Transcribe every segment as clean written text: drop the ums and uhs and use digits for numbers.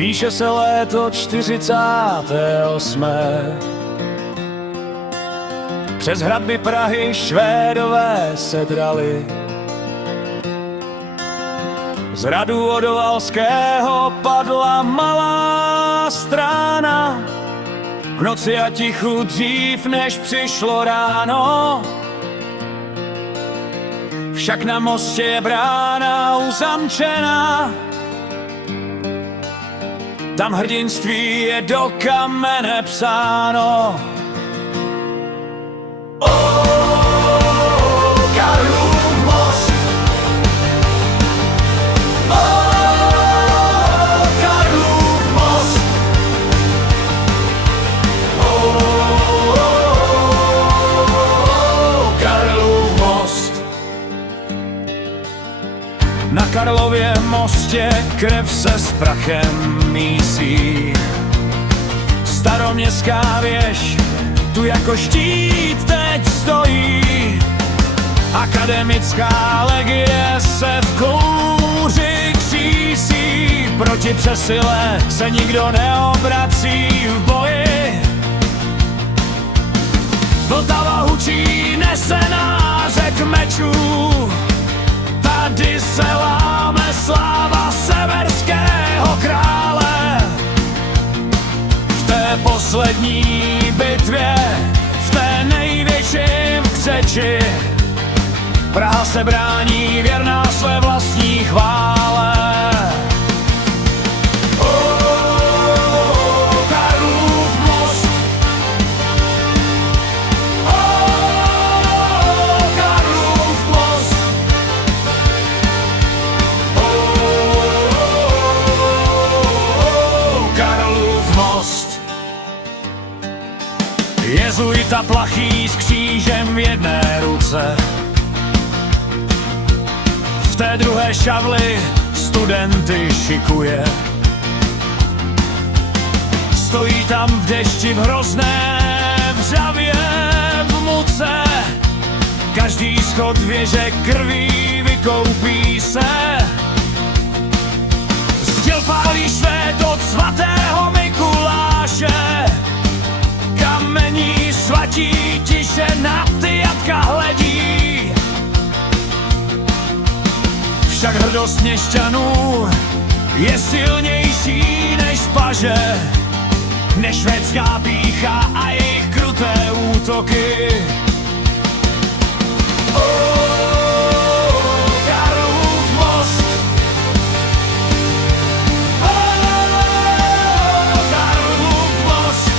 Píše se léto 48. Přes hradby Prahy Švédové se drali. Z hradu Odovalského padla malá Strána. V noci a tichu dřív, než přišlo ráno. Však na mostě je brána uzamčená. Tam hrdinství je do kamene psáno. Karlův most. Karlův most. Karlův most. Na Karlově mostě krev se s prachem mísí. Staroměstská věž tu jako štít teď stojí. Akademická legie se v kouři křísí. Proti přesile se nikdo neobrací v boji. Vltava hučí, nese nářek mečů. Tady se láme sláva severského krále. V té poslední bitvě, v té největším křeči, Praha se brání věrná své vlastní chvále. Karlův most. Karlův most. Karlův most. Jezuita plachý s křížem v jedné ruce. V té druhé šavli studenty šikuje. Stojí tam v dešti, v hrozné vřavě, v muce. Každý schod věže krví vykoupí se. Zděl pálí švéd od svatého Mikuláše. Kamení svatí tiše na ty jatka hledí. Však hrdost měšťanů je silnější než paže, než švédská pýcha a jejich kruté útoky. Karlův most. Karlův most.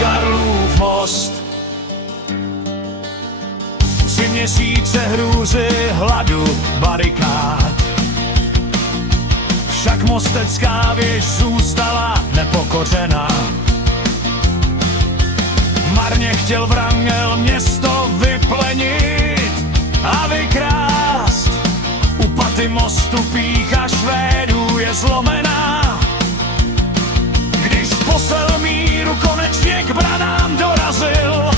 Karlův most. 3 měsíce hrůzy, hladu, barikád. Však mostecká věž zůstala nepokořená. Marně chtěl Wrangel město vyplenit a vykrást. U paty mostu pýcha Švédů je zlomená. Když posel míru konečně k branám dorazil,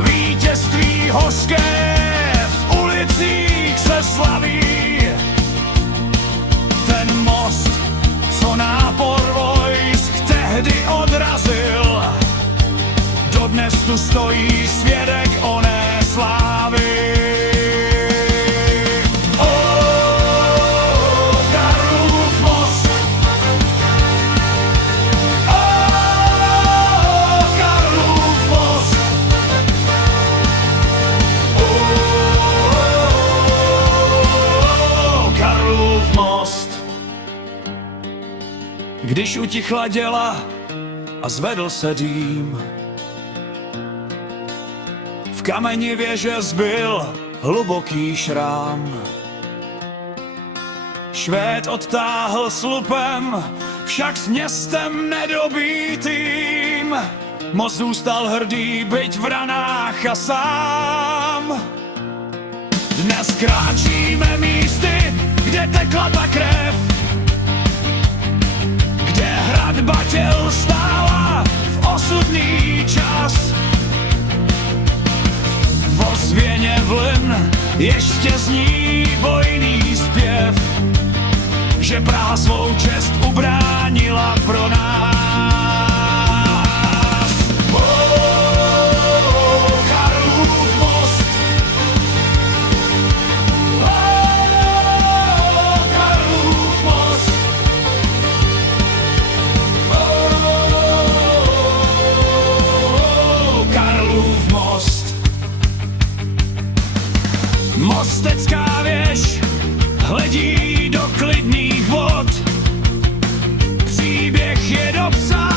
vítězství hořké v ulicích se slaví. Ten most, co nápor vojsk tehdy odrazil, dodnes tu stojí svědek oné slávy. Karlův most. Karlův most. Karlův most. Když utichla děla a zvedl se dým, v kameni věže zbyl hluboký šrám. Švéd odtáhl slupem, však s městem nedobítým. Most zůstal hrdý, byť v ranách a sám. Dnes kráčíme místy, kde tekla ta krev, kde hradba těl stála v osudný čas. V ozvěně vln ještě zní bojný zpěv, že Praha svou čest ubránila pro nás. Karlův most, Karlův most, Karlův most. Mostecká věž hledí do klidných vod, příběh je dopsán